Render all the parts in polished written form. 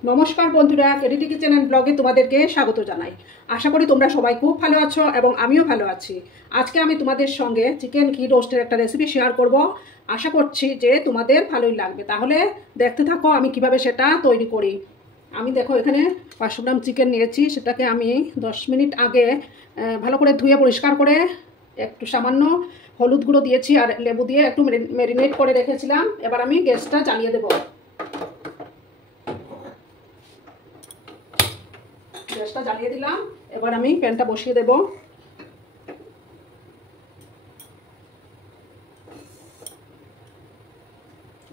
নমস্কার বন্ধুরা, কেডিটি kitchen and ব্লগে তোমাদেরকে স্বাগত জানাই। আশা করি তোমরা সবাই খুব ভালো আছো এবং আমিও ভালো আছি। আজকে আমি তোমাদের সঙ্গে চিকেন ঘি রোস্টের একটা রেসিপি শেয়ার করব। আশা করছি যে তোমাদের ভালোই লাগবে। তাহলে দেখতে থাকো আমি কিভাবে সেটা তৈরি করি। আমি দেখো এখানে 500 গ্রাম চিকেন নিয়েছি। সেটাকে আমি 10 মিনিট আগে ভালো করে ধুয়ে পরিষ্কার করে একটু সামান্য হলুদ গুঁড়ো দিয়েছি আর লেবু দিয়ে একটু ম্যারিনেট করে রেখেছিলাম। এবার আমি গ্যাসটা জ্বালিয়ে দেবো। গ্যাসটা জ্বালিয়ে দিলাম। এবার আমি প্যানটা বসিয়ে দেব।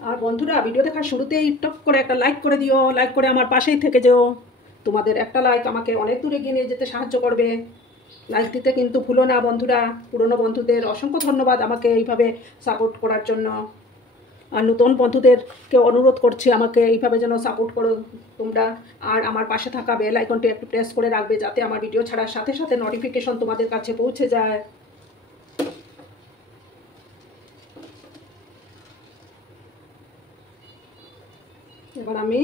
আর বন্ধুরা, ভিডিও দেখার শুরুতেই টপ করে একটা লাইক করে দিও। লাইক করে আমার পাশেই থেকে যেও। তোমাদের একটা লাইক আমাকে অনেক দূরে এগিয়ে নিয়ে যেতে সাহায্য করবে। লাইক দিতে কিন্তু ভুলো না বন্ধুরা। পুরনো বন্ধুদের অসংখ্য ধন্যবাদ আমাকে এইভাবে সাপোর্ট করার জন্য। আর নতুন বন্ধুদেরকে অনুরোধ করছি আমাকে এইভাবে যেন সাপোর্ট করো তোমরা। আর আমার পাশে থাকা বেল আইকনটি একটু প্রেস করে রাখবে, যাতে আমার ভিডিও ছাড়ার সাথে সাথে নোটিফিকেশন তোমাদের কাছে পৌঁছে যায়। এবার আমি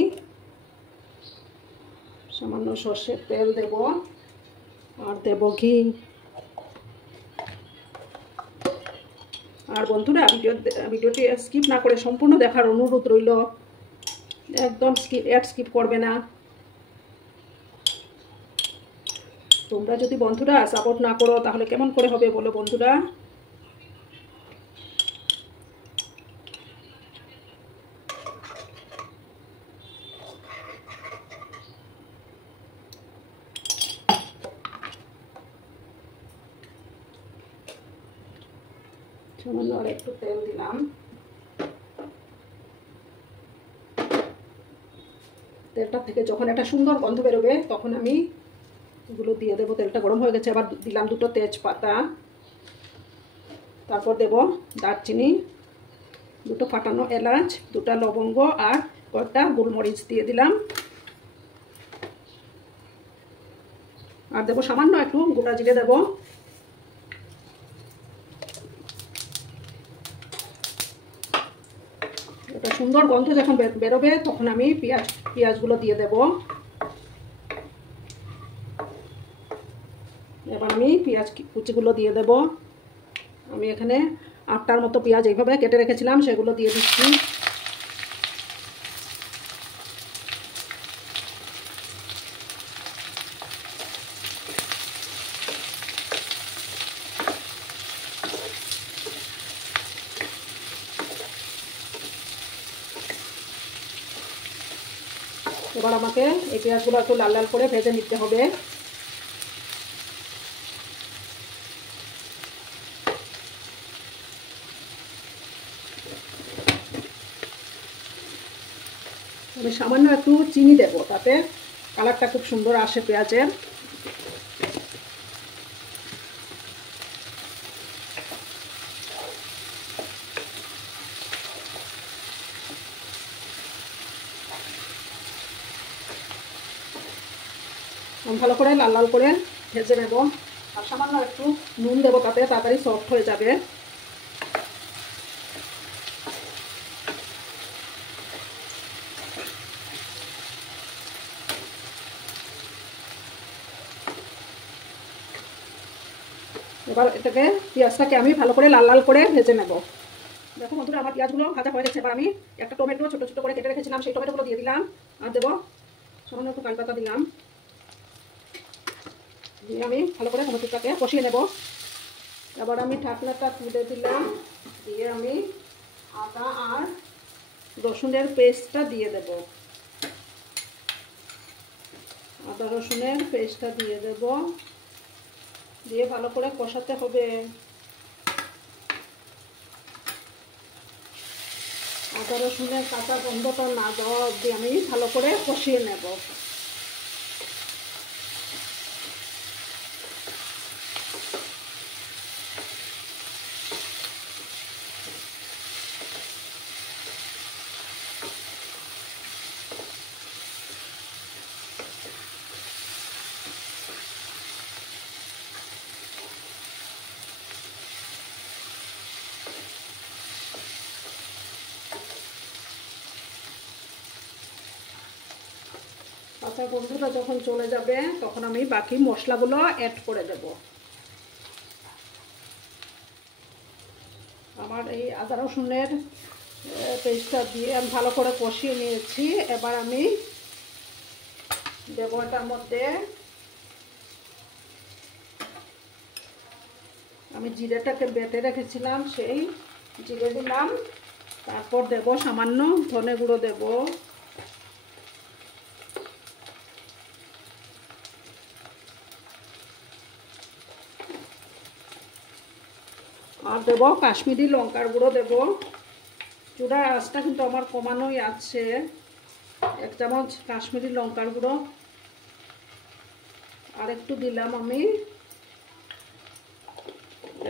সামান্য সর্ষের তেল দেব আর দেব ঘি। আর বন্ধুরা, ভিডিওটি স্কিপ না করে সম্পূর্ণ দেখার অনুরোধ রইল। একদম স্কিপ করবে না। তোমরা যদি বন্ধুরা সাপোর্ট না করো তাহলে কেমন করে হবে বলো বন্ধুরা। সামান্য আর একটু তেল দিলাম। তেলটা থেকে যখন একটা সুন্দর গন্ধ বেরোবে তখন আমি এগুলো দিয়ে দেবো। তেলটা গরম হয়ে গেছে। আবার দিলাম দুটো তেজপাতা। তারপর দেব দারচিনি, দুটো ফাটানো এলাচ, দুটো লবঙ্গ আর কয়েকটা গোলমরিচ দিয়ে দিলাম। আর দেবো সামান্য একটু গোটা জিরে দেবো। একটা সুন্দর গন্ধ যখন বেরোবে তখন আমি পেঁয়াজগুলো দিয়ে দেব। এবার আমি পেঁয়াজ কুচিগুলো দিয়ে দেব। আমি এখানে 8টার মতো পেঁয়াজ এইভাবে কেটে রেখেছিলাম, সেগুলো দিয়ে দিচ্ছি। এবার আমাকে এই পেঁয়াজগুলো একটু লাল লাল করে ভেজে নিতে হবে। আমি সামান্য একটু চিনি দেব, তাতে কালারটা খুব সুন্দর আসে পেঁয়াজের। ভালো করে লাল লাল করে ভেজে নেব। আর সামান্য একটু নুন দেবো, তাতে তাড়াতাড়ি সফট হয়ে যাবে। এবার এটাকে পেঁয়াজটাকে আমি ভালো করে লাল লাল করে ভেজে নেব। দেখো বন্ধুরা, আমার পেঁয়াজগুলো ভাজা হয়ে গেছে। এবার আমি একটা টমেটো ছোটো ছোটো করে কেটে রেখেছিলাম, সেই টমেটোগুলো দিয়ে দিলাম। আর দেবো সামান্য একটু কারি পাতা দিলাম। দিয়ে আমি ভালো করে টমেটোটাকে কষিয়ে নেব। এবার আমি ঢাকনাটা তুলে দিলাম। দিয়ে আমি আদা আর রসুনের পেস্টটা দিয়ে দেব। আদা রসুনের পেস্টটা দিয়ে দেব। দিয়ে ভালো করে কষাতে হবে। আদা রসুনের কাঁচা গন্ধটা না যাওয়া অবধি আমি ভালো করে কষিয়ে নেব। কাঁচা গন্ধটা যখন চলে যাবে তখন আমি বাকি মশলাগুলো অ্যাড করে দেব। আমার এই আদা রসুনের পেস্টটা দিয়ে আমি ভালো করে কষিয়ে নিয়েছি। এবার আমি দেব এটার মধ্যে আমি জিরেটাকে বেটে রেখেছিলাম, সেই জিরে দিলাম। তারপর দেব সামান্য ধনে গুঁড়ো দেব, আর দেব কাশ্মীরি লঙ্কার গুঁড়ো দেব। চুলার আঁচটা কিন্তু আমার কমানোই আছে। 1 চামচ কাশ্মীরি লঙ্কার গুঁড়ো আর একটু দিলাম আমি,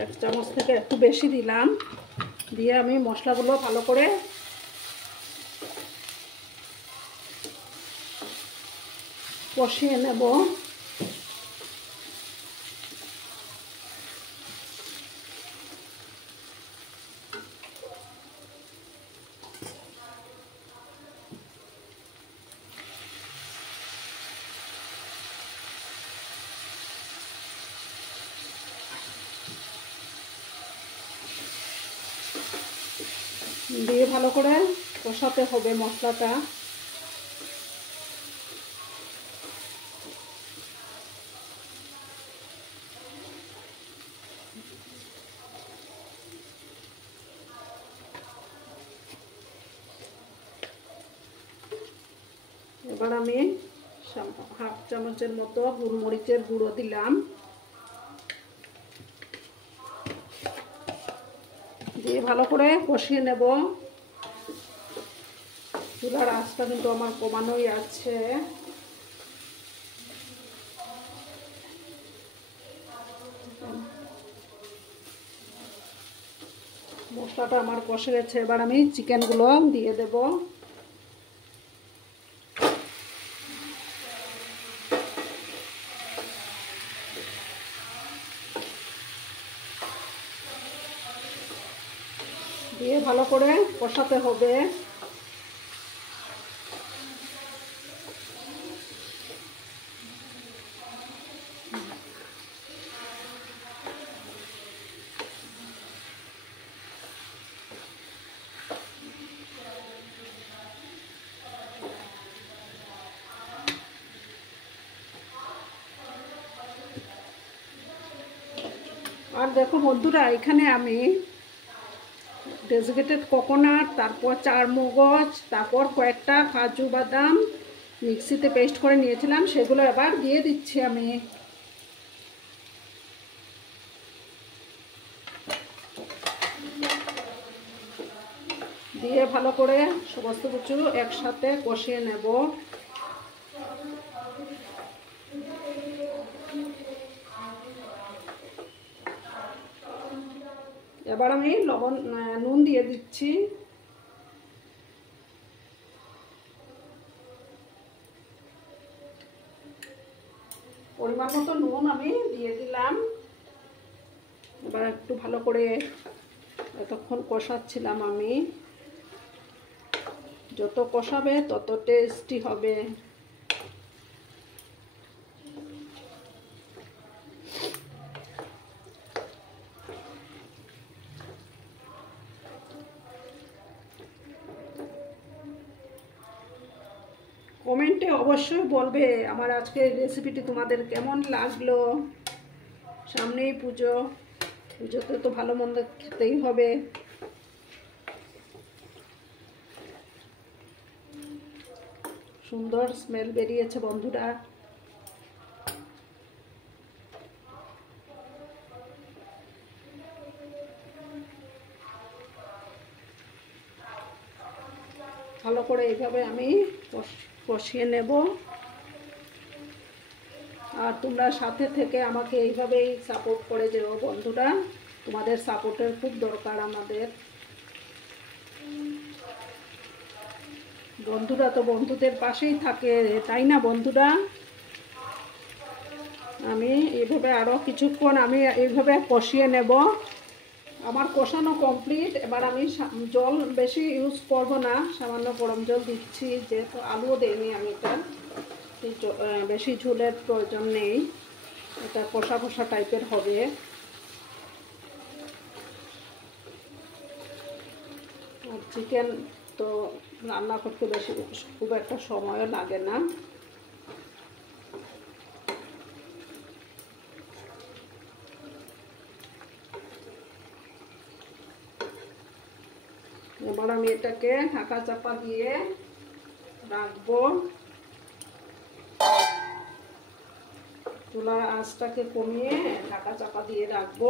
1 চামচ থেকে একটু বেশি দিলাম। দিয়ে আমি মশলাগুলো ভালো করে কষিয়ে নেব। দিয়ে ভালো করে কষাতে হবে মশলাটা। এবার আমি 1/2 চামচের মতো গোলমরিচের গুঁড়ো দিলাম। দিয়ে ভালো করে কষিয়ে নেব। চুলার আঁচটা কিন্তু আমার কমানোই আছে। মশলাটা আমার কষে গেছে। এবার আমি চিকেনগুলো দিয়ে দেব। দিয়ে ভালো করে কষাতে হবে। আর দেখো বন্ধুরা, এখানে আমি ডেজিকেটেড কোকোনাট, তারপর 4 মগজ, তারপর কয়েকটা কাজু বাদাম মিক্সিতে পেস্ট করে নিয়েছিলাম, সেগুলো এবার দিয়ে দিচ্ছি আমি। দিয়ে ভালো করে সমস্ত কিছু একসাথে কষিয়ে নেব। এবার আমি নুন দিয়ে দিচ্ছি। পরিমাণ মতো নুন আমি দিয়ে দিলাম। এবার একটু ভালো করে এতক্ষণ কষাচ্ছিলাম আমি। যত কষাবে তত টেস্টি হবে। কমেন্টে অবশ্যই বলবে আমার আজকের রেসিপিটি তোমাদের কেমন লাগলো। সামনেই পুজো, পুজোতে তো ভালো মন্দ খেতেই হবে। সুন্দর স্মেল বেরিয়েছে বন্ধুরা। ভালো করে এইভাবে আমি কষিয়ে নেব। আর তোমরা সাথে থেকে আমাকে এইভাবেই সাপোর্ট করে যেও বন্ধুরা। তোমাদের সাপোর্টের খুব দরকার আমাদের। বন্ধুরা তো বন্ধুদের পাশেই থাকে, তাই না বন্ধুরা? আমি এইভাবে আরও কিছুক্ষণ আমি এইভাবে কষিয়ে নেব। আমার কষানো কমপ্লিট। এবার আমি জল বেশি ইউজ করব না, সামান্য গরম জল দিচ্ছি, যেহেতু আলুও দেইনি আমি এটা। বেশি ঝোলের প্রয়োজন নেই, এটা কষা কষা টাইপের হবে। আর চিকেন তো রান্না করতে বেশি খুব একটা সময়ও লাগে না। এবার আমি এটাকে ঢাকা চাপা দিয়ে রাখবো। চুলার আঁচটাকে কমিয়ে ঢাকা চাপা দিয়ে রাখবো।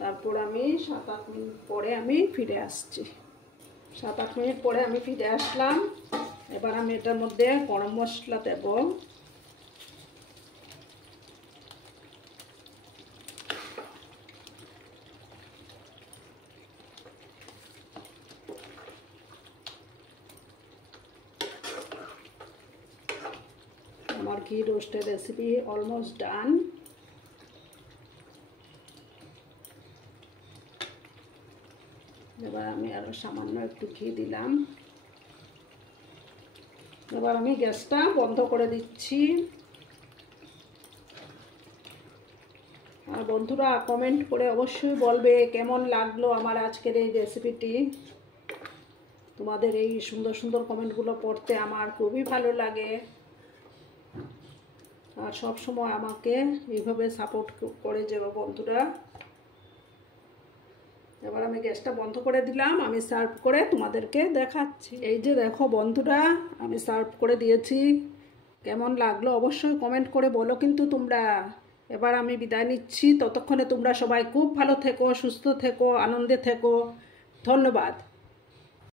তারপর আমি 7-8 মিনিট পরে আমি ফিরে আসছি। 7-8 মিনিট পরে আমি ফিরে আসলাম। এবার আমি এটার মধ্যে গরম মশলা দেব। আমার ঘি রোস্টের রেসিপি অলমোস্ট ডান। এবার আমি আরো সামান্য একটু ঘি দিলাম। এবার আমি গ্যাসটা বন্ধ করে দিচ্ছি। আর বন্ধুরা কমেন্ট করে অবশ্যই বলবে কেমন লাগলো আমার আজকের এই রেসিপিটি। তোমাদের এই সুন্দর সুন্দর কমেন্টগুলো পড়তে আমার খুবই ভালো লাগে। আর সব সময় আমাকে এইভাবে সাপোর্ট করে যাবে বন্ধুরা। এবার আমি গ্যাসটা বন্ধ করে দিলাম। আমি সার্ভ করে তোমাদেরকে দেখাচ্ছি। এই যে দেখো বন্ধুরা, আমি সার্ভ করে দিয়েছি। কেমন লাগলো অবশ্যই কমেন্ট করে বলো কিন্তু তোমরা। এবার আমি বিদায় নিচ্ছি। ততক্ষণে তোমরা সবাই খুব ভালো থেকো, সুস্থ থেকো, আনন্দে থেকো। ধন্যবাদ।